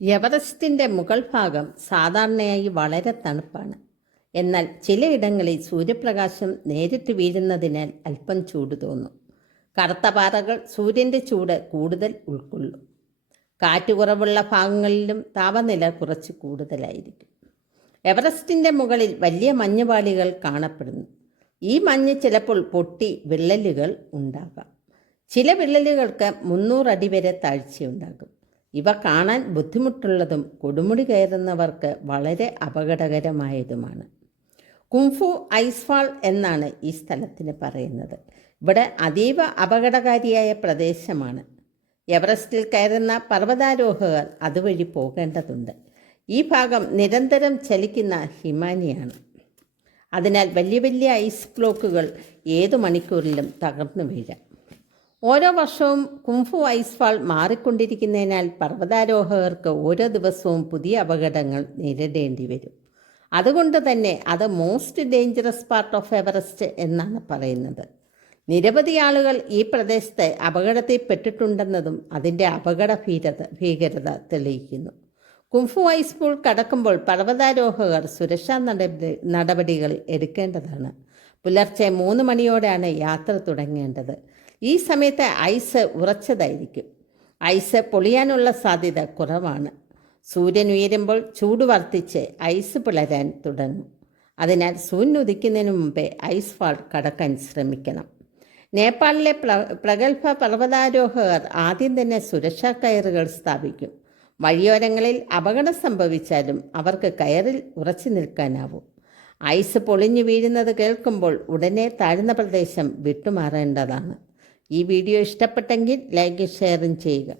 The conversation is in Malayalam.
എവറസ്റ്റിന്റെ മുകൾ ഭാഗം സാധാരണയായി വളരെ തണുപ്പാണ്. എന്നാൽ ചിലയിടങ്ങളിൽ സൂര്യപ്രകാശം നേരിട്ട് വീഴുന്നതിനാൽ അല്പം ചൂട് തോന്നും. കറുത്ത പാറകൾ സൂര്യന്റെ ചൂട് കൂടുതൽ ഉൾക്കൊള്ളും. കാറ്റ് കുറവുള്ള ഭാഗങ്ങളിലും താപനില കുറച്ച് കൂടുതലായിരിക്കും. എവറസ്റ്റിന്റെ മുകളിൽ വലിയ മഞ്ഞുപാളികൾ കാണപ്പെടുന്നു. ഈ മഞ്ഞ് ചിലപ്പോൾ പൊട്ടി വിള്ളലുകൾ ഉണ്ടാകാം. ചില വിള്ളലുകൾക്ക് മുന്നൂറടി വരെ താഴ്ചയുണ്ടാകും. ഇവ കാണാൻ ബുദ്ധിമുട്ടുള്ളതും കൊടുമുടി കയറുന്നവർക്ക് വളരെ അപകടകരമായതുമാണ്. കുംഫു ഐസ്ഫാൾ എന്നാണ് ഈ സ്ഥലത്തിന് പറയുന്നത്. ഇവിടെ അതീവ അപകടകാരിയായ പ്രദേശമാണ്. എവറസ്റ്റിൽ കയറുന്ന പർവതാരോഹകർ അതുവഴി പോകേണ്ടതുണ്ട്. ഈ ഭാഗം നിരന്തരം ചലിക്കുന്ന ഹിമാനിയാണ്. അതിനാൽ വലിയ വലിയ ഐസ് ബ്ലോക്കുകൾ ഏതു മണിക്കൂറിലും തകർന്നു വീഴാം. ഓരോ വർഷവും കുംഫു ഐസ്ഫാൾ മാറിക്കൊണ്ടിരിക്കുന്നതിനാൽ പർവതാരോഹകർക്ക് ഓരോ ദിവസവും പുതിയ അപകടങ്ങൾ നേരിടേണ്ടി വരും. അതുകൊണ്ട് തന്നെ അത് most dangerous part of Everest എന്നാണ് പറയുന്നത്. നിരവധി ആളുകൾ ഈ പ്രദേശത്ത് അപകടത്തിൽപ്പെട്ടിട്ടുണ്ടെന്നതും അതിന്റെ അപകട ഭീരത ഭീകരത തെളിയിക്കുന്നു. കുംഫു ഐസ് കടക്കുമ്പോൾ പർവതാരോഹകർ സുരക്ഷാ നടപടി നടപടികൾ എടുക്കേണ്ടതാണ്. പുലർച്ചെ മൂന്ന് മണിയോടെയാണ് യാത്ര തുടങ്ങേണ്ടത്. ഈ സമയത്ത് ഐസ് ഉറച്ചതായിരിക്കും. ഐസ് പൊളിയാനുള്ള സാധ്യത കുറവാണ്. സൂര്യൻ ഉയരുമ്പോൾ ചൂട് വർദ്ധിച്ച് ഐസ് പിളരാൻ തുടങ്ങും. അതിനാൽ സൂര്യൻ ഉദിക്കുന്നതിന് മുമ്പേ ഐസ് ഫാൾ കടക്കാൻ ശ്രമിക്കണം. നേപ്പാളിലെ പ്ര പ്രഗത്ഭ പർവതാരോഹകർ ആദ്യം തന്നെ സുരക്ഷാ കയറുകൾ സ്ഥാപിക്കും. വഴിയോരങ്ങളിൽ അപകടം സംഭവിച്ചാലും അവർക്ക് കയറിൽ ഉറച്ചു നിൽക്കാനാവും. ഐസ് പൊളിഞ്ഞു വീഴുന്നത് കേൾക്കുമ്പോൾ ഉടനെ താഴ്ന്ന പ്രദേശം വിട്ടുമാറേണ്ടതാണ്. ഈ വീഡിയോ ഇഷ്ടപ്പെട്ടെങ്കിൽ ലൈക്ക് ഷെയറും ചെയ്യുക.